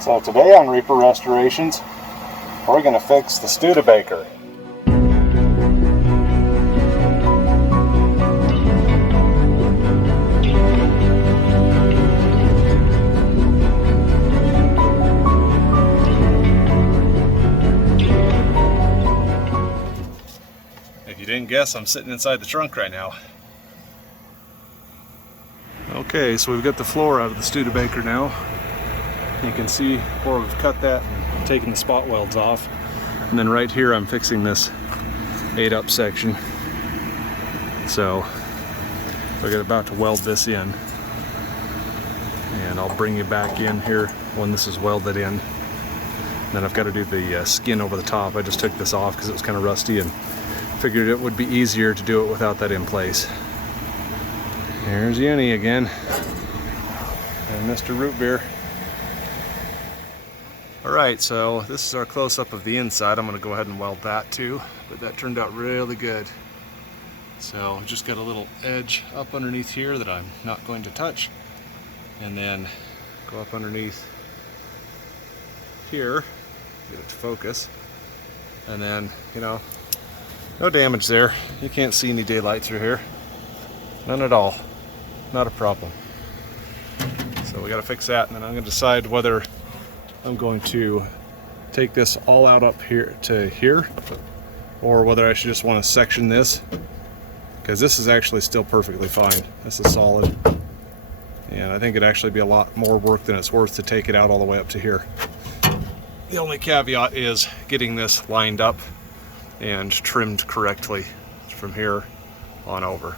So today on Reaper Restorations, we're going to fix the Studebaker. If you didn't guess, I'm sitting inside the trunk right now. Okay, so we've got the floor out of the Studebaker now. You can see where we've cut that and taken the spot welds off. And then right here I'm fixing this 8-up section. So we're about to weld this in. And I'll bring you back in here when this is welded in. And then I've got to do the skin over the top. I just took this off because it was kind of rusty and figured it would be easier to do it without that in place. Here's Uni again. And Mr. Root Beer. Alright, so this is our close-up of the inside. I'm going to go ahead and weld that too, but that turned out really good. So I've just got a little edge up underneath here that I'm not going to touch, and then go up underneath here, get it to focus, and then, you know, no damage there. You can't see any daylight through here. None at all. Not a problem. So we got to fix that, and then I'm going to decide whether I'm going to take this all out up here to here, or whether I should just want to section this, because this is actually still perfectly fine. This is solid, and I think it'd actually be a lot more work than it's worth to take it out all the way up to here. The only caveat is getting this lined up and trimmed correctly from here on over.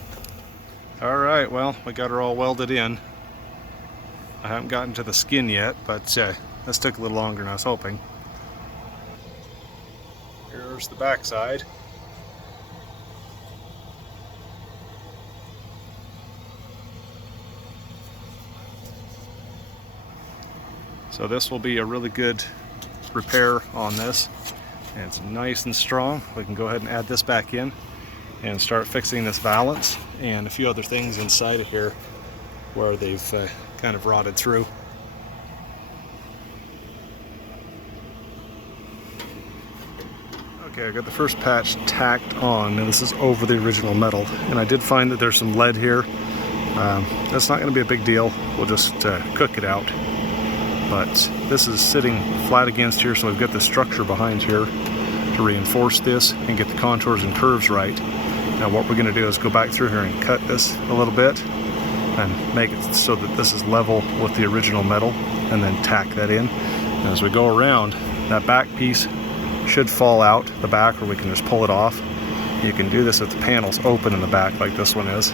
All right, well, we got her all welded in. I haven't gotten to the skin yet, but this took a little longer than I was hoping. Here's the back side. So this will be a really good repair on this. And it's nice and strong. We can go ahead and add this back in and start fixing this valance and a few other things inside of here where they've kind of rotted through. Okay, I got the first patch tacked on, and this is over the original metal. And I did find that there's some lead here. That's not going to be a big deal. We'll just cook it out. But this is sitting flat against here, so we've got the structure behind here to reinforce this and get the contours and curves right. Now what we're going to do is go back through here and cut this a little bit and make it so that this is level with the original metal, and then tack that in. And as we go around, that back piece should fall out the back, or we can just pull it off. You can do this if the panel's open in the back like this one is.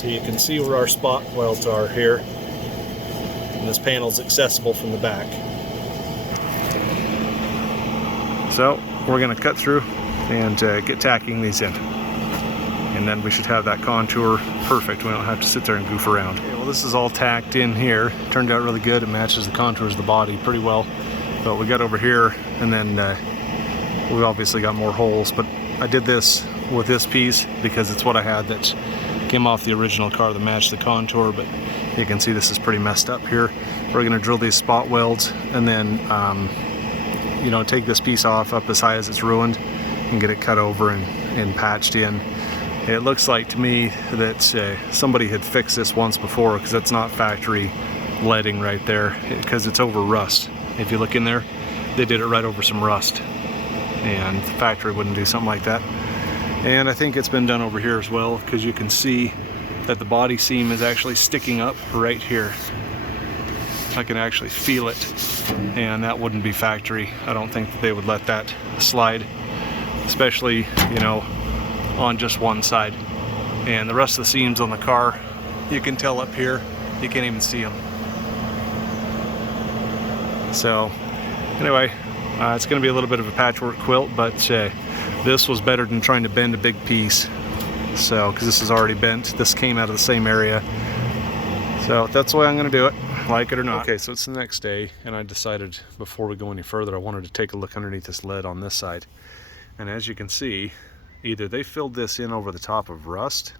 So you can see where our spot welds are here, and this panel's accessible from the back. So we're going to cut through and get tacking these in, and then we should have that contour perfect. We don't have to sit there and goof around. Okay, well, this is all tacked in here. Turned out really good. It matches the contours of the body pretty well. But we got over here, and then we've obviously got more holes. But I did this with this piece because it's what I had that came off the original car that matched the contour. But you can see this is pretty messed up here. We're going to drill these spot welds, and then you know, take this piece off up as high as it's ruined and get it cut over and patched in. It looks like to me that somebody had fixed this once before, because that's not factory leading right there, because it's over rust. If you look in there, they did it right over some rust, and the factory wouldn't do something like that. And I think it's been done over here as well, because you can see that the body seam is actually sticking up right here. I can actually feel it, and that wouldn't be factory. I don't think that they would let that slide, especially, you know, on just one side. And the rest of the seams on the car, you can tell up here, you can't even see them. So anyway, it's going to be a little bit of a patchwork quilt, but this was better than trying to bend a big piece. So, because this is already bent, this came out of the same area. So that's the way I'm going to do it, like it or not. Okay, so it's the next day, and I decided before we go any further, I wanted to take a look underneath this lead on this side. And as you can see, either they filled this in over the top of rust,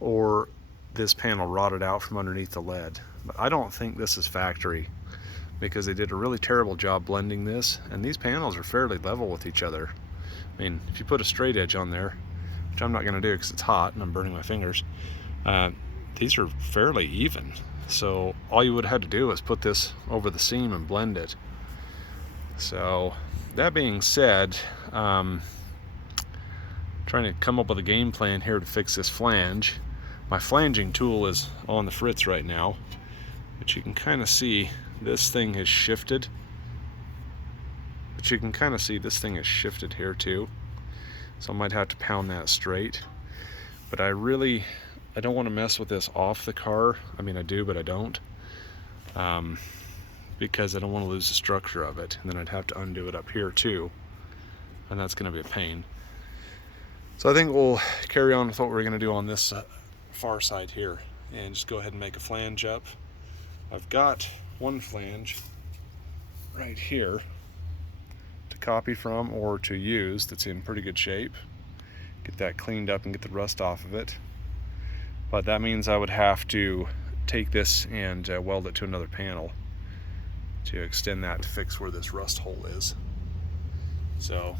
or this panel rotted out from underneath the lead. But I don't think this is factory, because they did a really terrible job blending this, and these panels are fairly level with each other. I mean, if you put a straight edge on there, which I'm not going to do because it's hot and I'm burning my fingers, these are fairly even. So all you would have had to do is put this over the seam and blend it. So that being said, trying to come up with a game plan here to fix this flange. My flanging tool is on the fritz right now, but you can kind of see this thing has shifted. But you can kind of see this thing has shifted here too. So I might have to pound that straight. But I don't want to mess with this off the car. I mean, I do, but I don't. Because I don't want to lose the structure of it. And then I'd have to undo it up here too. And that's going to be a pain. So I think we'll carry on with what we're going to do on this far side here. And just go ahead and make a flange up. I've got one flange right here to copy from or to use that's in pretty good shape. Get that cleaned up and get the rust off of it. But that means I would have to take this and weld it to another panel to extend that to fix where this rust hole is. So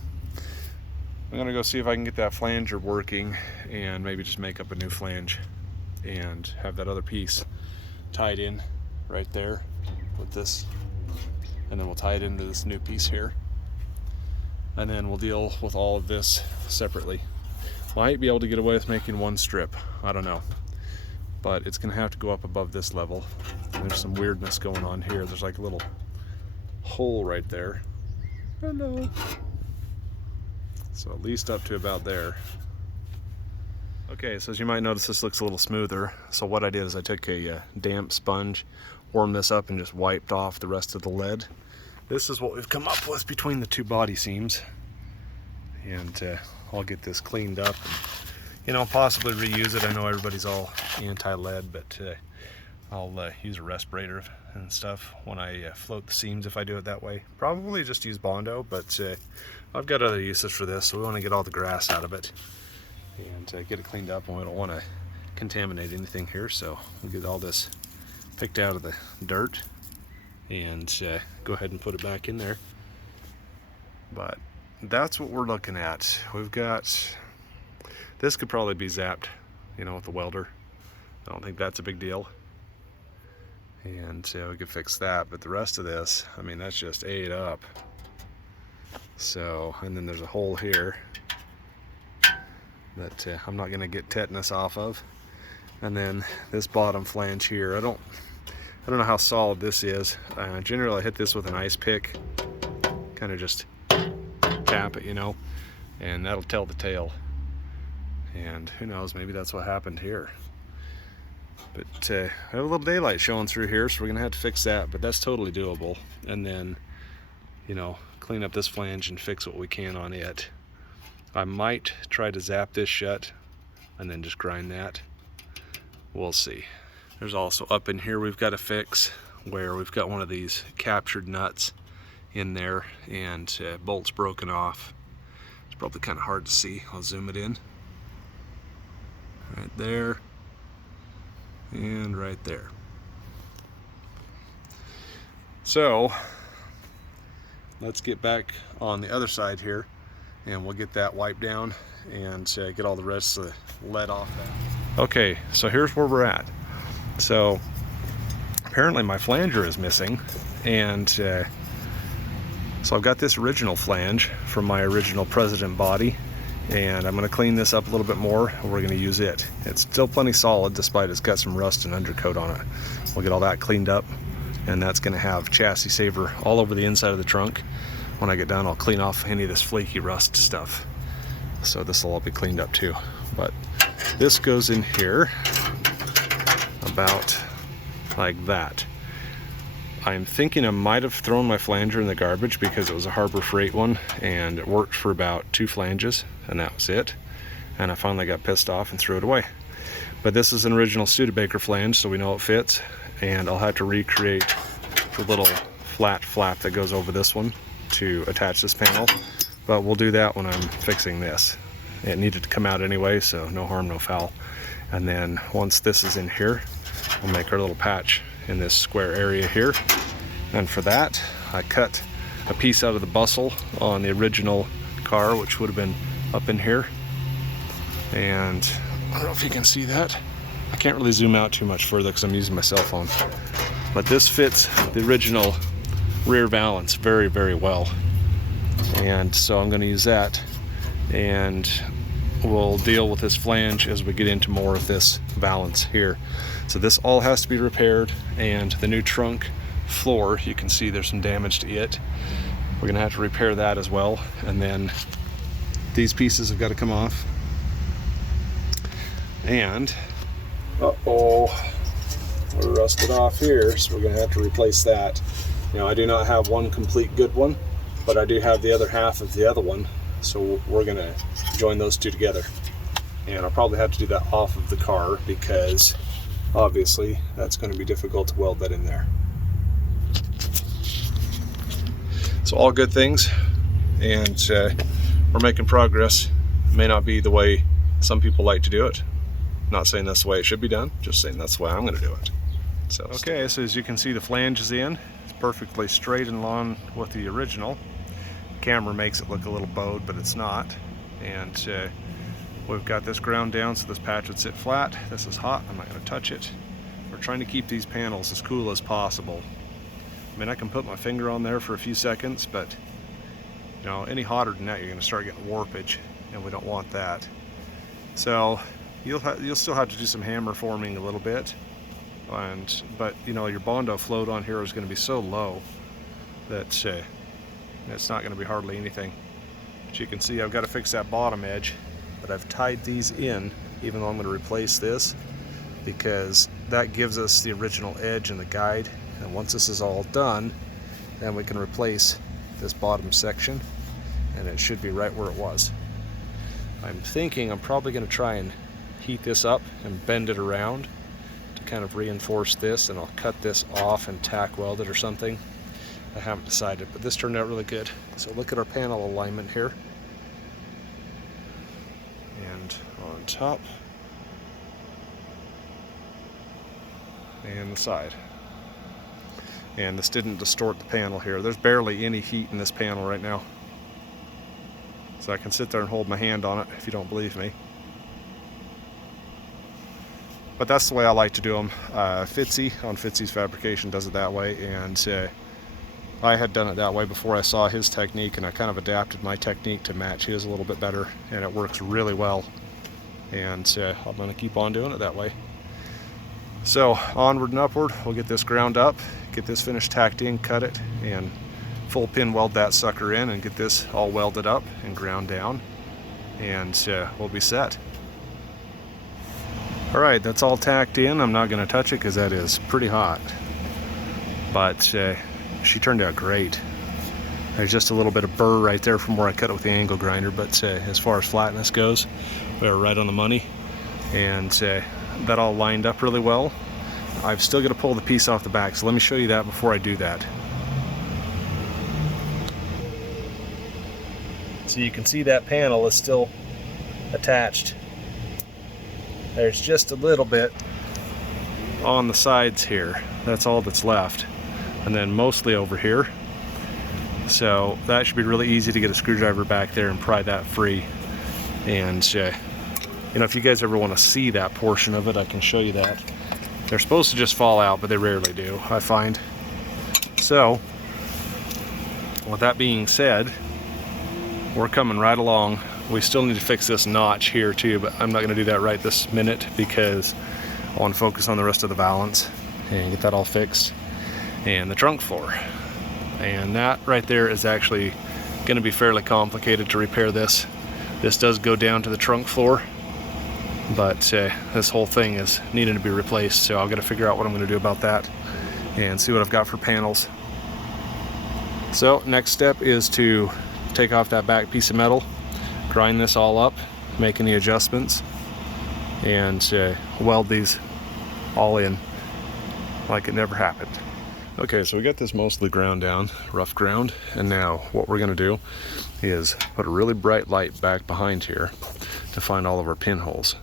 I'm gonna go see if I can get that flanger working and maybe just make up a new flange and have that other piece tied in right there with this, and then we'll tie it into this new piece here, and then we'll deal with all of this separately. Might be able to get away with making one strip, I don't know, but it's gonna have to go up above this level. And there's some weirdness going on here. There's like a little hole right there. Hello. So at least up to about there. Okay, so as you might notice, this looks a little smoother. So what I did is I took a damp sponge, warmed this up, and just wiped off the rest of the lead. This is what we've come up with between the two body seams. And I'll get this cleaned up and, you know, possibly reuse it. I know everybody's all anti-lead, but I'll use a respirator and stuff when I float the seams if I do it that way. Probably just use Bondo, but I've got other uses for this, so we want to get all the grass out of it and get it cleaned up, and we don't want to contaminate anything here, so we'll get all this picked out of the dirt and go ahead and put it back in there. But that's what we're looking at. We've got, this could probably be zapped, you know, with the welder. I don't think that's a big deal. And we could fix that, but the rest of this, I mean, that's just ate up. So, and then there's a hole here that I'm not gonna get tetanus off of. And then this bottom flange here, I don't know how solid this is. Generally I hit this with an ice pick, kind of just tap it, you know, and that'll tell the tale. And who knows, maybe that's what happened here. But I have a little daylight showing through here, so we're gonna have to fix that, but that's totally doable. And then, you know, clean up this flange and fix what we can on it. I might try to zap this shut and then just grind that. We'll see. There's also up in here we've got to fix where we've got one of these captured nuts in there and bolts broken off. It's probably kind of hard to see. I'll zoom it in. Right there and right there. So let's get back on the other side here and we'll get that wiped down and get all the rest of the lead off that. Okay, so here's where we're at. So apparently my flanger is missing, and so I've got this original flange from my original President body, and I'm going to clean this up a little bit more and we're going to use it. It's still plenty solid despite it's got some rust and undercoat on it. We'll get all that cleaned up, and that's going to have chassis saver all over the inside of the trunk. When I get done, I'll clean off any of this flaky rust stuff. So this will all be cleaned up too. But this goes in here about like that. I'm thinking I might have thrown my flanger in the garbage because it was a Harbor Freight one and it worked for about 2 flanges and that was it. And I finally got pissed off and threw it away. But this is an original STUDEBAKER flange, so we know it fits, and I'll have to recreate the little flat flap that goes over this one to attach this panel, but we'll do that when I'm fixing this. It needed to come out anyway, so no harm, no foul. And then once this is in here, we'll make our little patch in this square area here. And for that, I cut a piece out of the bustle on the original car, which would have been up in here. And I don't know if you can see that. I can't really zoom out too much further because I'm using my cell phone. But this fits the original rear valance very, very well. And so I'm going to use that, and we'll deal with this flange as we get into more of this valance here. So this all has to be repaired, and the new trunk floor, you can see there's some damage to it. We're going to have to repair that as well. And then these pieces have got to come off. And we're rusted off here, so we're going to have to replace that. You know, I do not have one complete good one, but I do have the other half of the other one, so we're going to join those two together. And I'll probably have to do that off of the car because obviously that's going to be difficult to weld that in there. So all good things, and we're making progress. It may not be the way some people like to do it. Not saying that's the way it should be done, just saying that's the way I'm going to do it. So okay, so as you can see, the flange is in. It's perfectly straight and long with the original. The camera makes it look a little bowed, but it's not. And we've got this ground down so this patch would sit flat. This is hot, I'm not going to touch it. We're trying to keep these panels as cool as possible. I mean, I can put my finger on there for a few seconds, but you know, any hotter than that, you're going to start getting warpage, and we don't want that. So you'll still have to do some hammer forming a little bit, but you know, your Bondo float on here is going to be so low that it's not going to be hardly anything. But you can see I've got to fix that bottom edge, but I've tied these in, even though I'm going to replace this, because that gives us the original edge and the guide. And once this is all done, then we can replace this bottom section, and it should be right where it was. I'm thinking I'm probably going to try and heat this up and bend it around to kind of reinforce this, and I'll cut this off and tack weld it or something. I haven't decided, but this turned out really good. So look at our panel alignment here. And on top and the side. And this didn't distort the panel here. There's barely any heat in this panel right now. So I can sit there and hold my hand on it if you don't believe me. But that's the way I like to do them. Fitzy on Fitzy's Fabrication does it that way, and I had done it that way before I saw his technique, and I kind of adapted my technique to match his a little bit better, and it works really well. And I'm going to keep on doing it that way. So onward and upward, we'll get this ground up, get this finished tacked in, cut it, and full pin weld that sucker in and get this all welded up and ground down, and we'll be set. Alright, that's all tacked in. I'm not going to touch it because that is pretty hot, but she turned out great. There's just a little bit of burr right there from where I cut it with the angle grinder, but as far as flatness goes, we were right on the money, and that all lined up really well. I've still got to pull the piece off the back, so let me show you that before I do that. So you can see that panel is still attached. There's just a little bit on the sides here. That's all that's left. And then mostly over here. So that should be really easy to get a screwdriver back there and pry that free. And you know, if you guys ever want to see that portion of it, I can show you that. They're supposed to just fall out, but they rarely do, I find. So with that being said, we're coming right along. We still need to fix this notch here too, but I'm not going to do that right this minute because I want to focus on the rest of the valance and get that all fixed, and the trunk floor. And that right there is actually going to be fairly complicated to repair this. This does go down to the trunk floor, but this whole thing is needing to be replaced, so I've got to figure out what I'm going to do about that and see what I've got for panels. So next step is to take off that back piece of metal, grind this all up, make any adjustments, and weld these all in like it never happened. Okay, so we got this mostly ground down, rough ground, and now what we're going to do is put a really bright light back behind here to find all of our pinholes.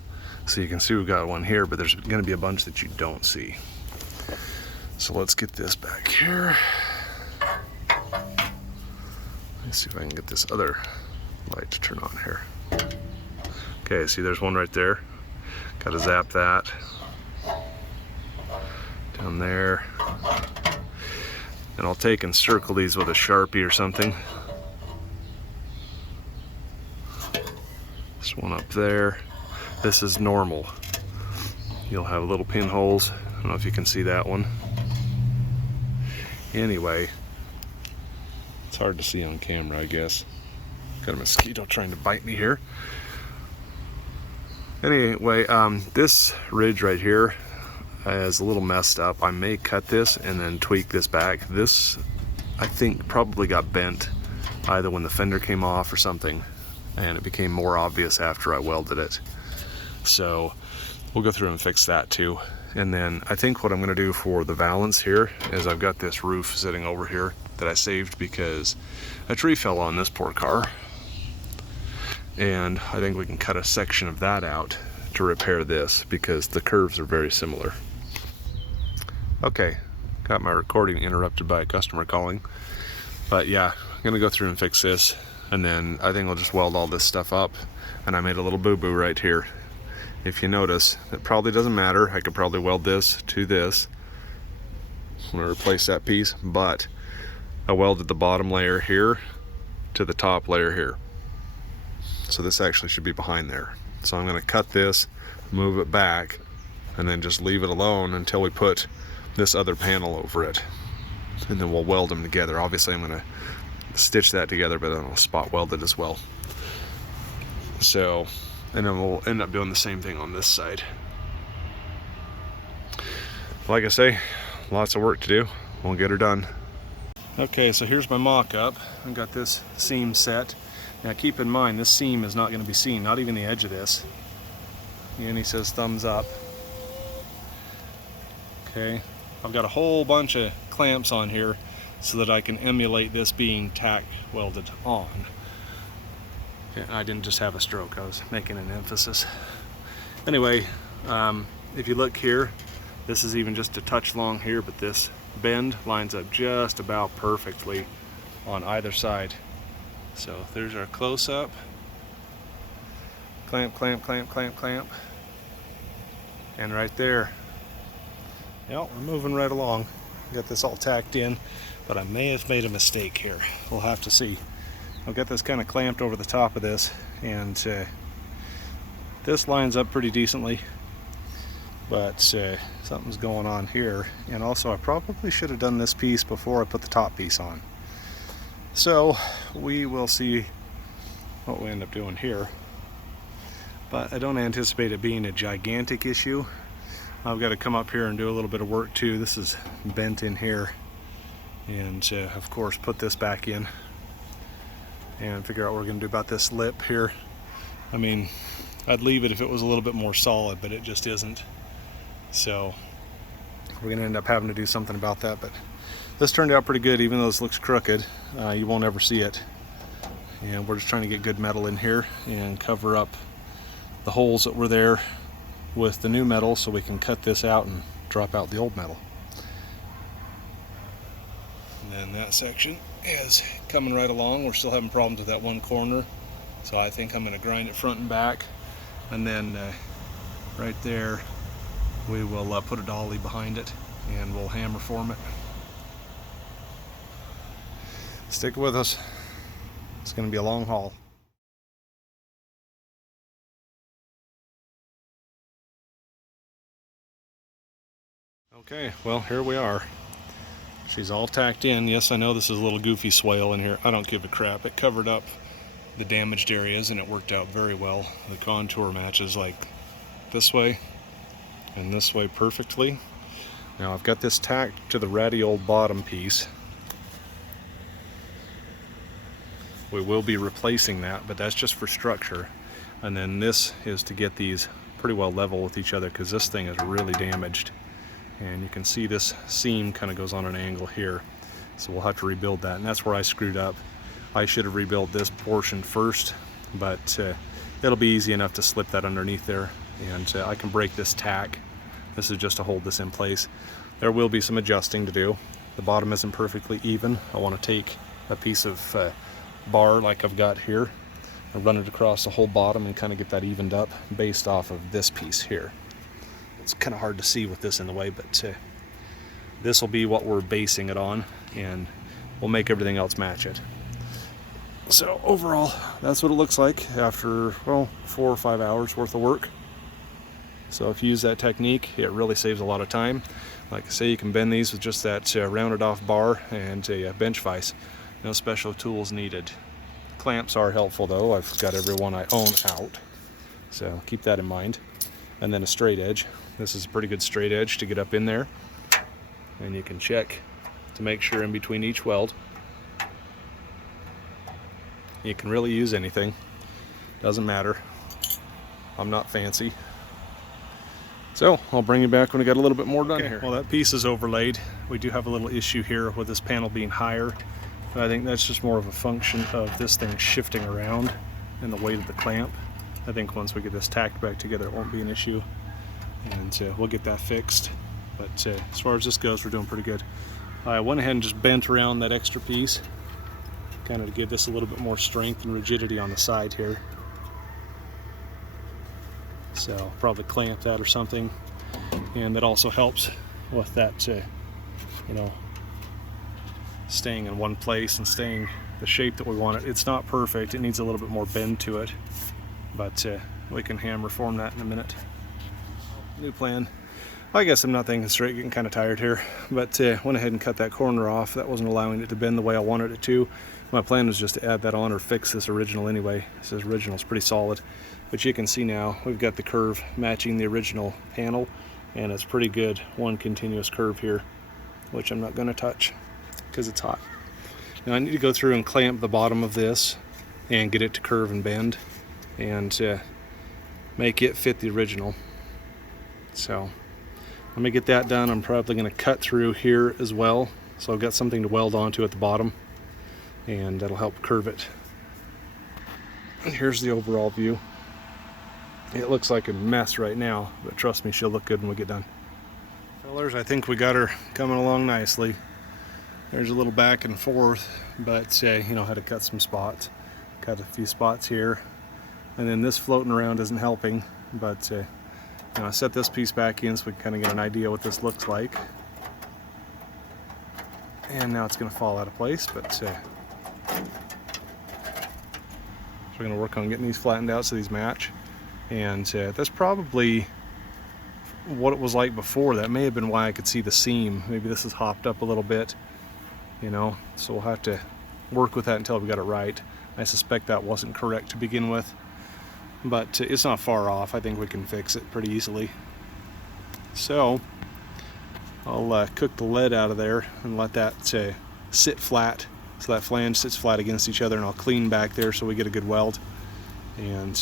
So you can see we've got one here, but there's going to be a bunch that you don't see. So let's get this back here. Let's see if I can get this other light to turn on here. Okay, see there's one right there. Got to zap that. Down there. And I'll take and circle these with a Sharpie or something. This one up there. This is normal. You'll have little pinholes. I don't know if you can see that one. Anyway, it's hard to see on camera, I guess. Got a mosquito trying to bite me here. Anyway, this ridge right here is a little messed up. I may cut this and then tweak this back. This, I think, probably got bent either when the fender came off or something, and it became more obvious after I welded it. So we'll go through and fix that too. And then I think what I'm going to do for the valance here is I've got this roof sitting over here that I saved because a tree fell on this poor car. And I think we can cut a section of that out to repair this because the curves are very similar. Okay, got my recording interrupted by a customer calling. But yeah, I'm going to go through and fix this. And then I think we'll just weld all this stuff up. And I made a little boo-boo right here. If you notice, it probably doesn't matter. I could probably weld this to this. I'm gonna replace that piece, but I welded the bottom layer here to the top layer here. So this actually should be behind there. So I'm gonna cut this, move it back, and then just leave it alone until we put this other panel over it. And then we'll weld them together. Obviously I'm gonna stitch that together, but then I'll spot weld it as well. So, and then we'll end up doing the same thing on this side. Like I say, lots of work to do. We'll get her done. Okay, so here's my mock-up. I've got this seam set. Now keep in mind, this seam is not going to be seen, not even the edge of this. And he says thumbs up. Okay, I've got a whole bunch of clamps on here so that I can emulate this being tack welded on. I didn't just have a stroke, I was making an emphasis. Anyway, if you look here, this is even just a touch long here, but this bend lines up just about perfectly on either side. So there's our close-up. Clamp, clamp, clamp, clamp, clamp. And right there. Yep, we're moving right along. Got this all tacked in, but I may have made a mistake here. We'll have to see. I've got this kind of clamped over the top of this, and this lines up pretty decently, but something's going on here. And also I probably should have done this piece before I put the top piece on. So we will see what we end up doing here, but I don't anticipate it being a gigantic issue. I've got to come up here and do a little bit of work too. This is bent in here, and of course put this back in and figure out what we're going to do about this lip here. I mean, I'd leave it if it was a little bit more solid, but it just isn't. So we're going to end up having to do something about that. But this turned out pretty good, even though this looks crooked. You won't ever see it. And we're just trying to get good metal in here and cover up the holes that were there with the new metal so we can cut this out and drop out the old metal. And then that section is coming right along. We're still having problems with that one corner, so I think I'm going to grind it front and back, and then right there we will put a dolly behind it and we'll hammer form it. Stick with us. It's going to be a long haul. Okay, well, here we are. She's all tacked in. Yes, I know this is a little goofy swale in here. I don't give a crap. It covered up the damaged areas and it worked out very well. The contour matches like this way and this way perfectly. Now I've got this tacked to the ratty old bottom piece. We will be replacing that, but that's just for structure. And then this is to get these pretty well level with each other because this thing is really damaged. And you can see this seam kind of goes on an angle here. So we'll have to rebuild that, and that's where I screwed up. I should have rebuilt this portion first, but it'll be easy enough to slip that underneath there and I can break this tack. This is just to hold this in place. There will be some adjusting to do. The bottom isn't perfectly even. I want to take a piece of bar like I've got here and run it across the whole bottom and kind of get that evened up based off of this piece here. It's kind of hard to see with this in the way, but this will be what we're basing it on, and we'll make everything else match it. So overall, that's what it looks like after, well, 4 or 5 hours worth of work. So if you use that technique, it really saves a lot of time. Like I say, you can bend these with just that rounded off bar and a bench vise. No special tools needed. Clamps are helpful though. I've got every one I own out, so keep that in mind. And then a straight edge. This is a pretty good straight edge to get up in there, and you can check to make sure in between each weld. You can really use anything, doesn't matter. I'm not fancy. So I'll bring you back when I got a little bit more done here. Well, that piece is overlaid. We do have a little issue here with this panel being higher. But I think that's just more of a function of this thing shifting around and the weight of the clamp. I think once we get this tacked back together, it won't be an issue, and we'll get that fixed. But as far as this goes, we're doing pretty good. I went ahead and just bent around that extra piece, kind of to give this a little bit more strength and rigidity on the side here. So I'll probably clamp that or something, and that also helps with that, you know, staying in one place and staying the shape that we want it. It's not perfect, it needs a little bit more bend to it, but we can hammer form that in a minute. New plan. I guess I'm not thinking straight, getting kind of tired here, but went ahead and cut that corner off. That wasn't allowing it to bend the way I wanted it to. My plan was just to add that on or fix this original anyway. This original is pretty solid, but you can see now we've got the curve matching the original panel, and it's pretty good, one continuous curve here, which I'm not going to touch because it's hot. Now I need to go through and clamp the bottom of this and get it to curve and bend and make it fit the original. So let me get that done. I'm probably going to cut through here as well, so I've got something to weld onto at the bottom, and that'll help curve it. And here's the overall view. It looks like a mess right now, but trust me, she'll look good when we get done. Fellers, I think we got her coming along nicely. There's a little back and forth, but you know, had to cut some spots. Cut a few spots here, and then this floating around isn't helping, but you know, I set this piece back in so we can kind of get an idea what this looks like. And now it's going to fall out of place, but so we're going to work on getting these flattened out so these match. And that's probably what it was like before. That may have been why I could see the seam. Maybe this is hopped up a little bit, you know, so we'll have to work with that until we got it right. I suspect that wasn't correct to begin with, but it's not far off. I think we can fix it pretty easily. So I'll cook the lead out of there and let that sit flat, so that flange sits flat against each other, and I'll clean back there so we get a good weld. And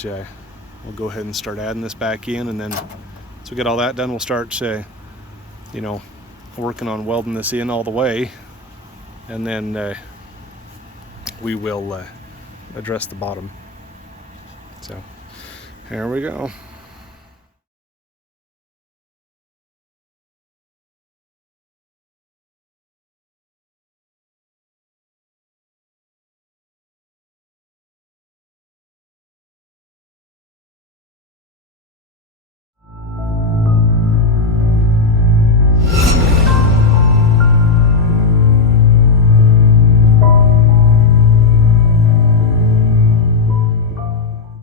we'll go ahead and start adding this back in, and then once we get all that done, we'll start you know, working on welding this in all the way, and then we will address the bottom. So here we go.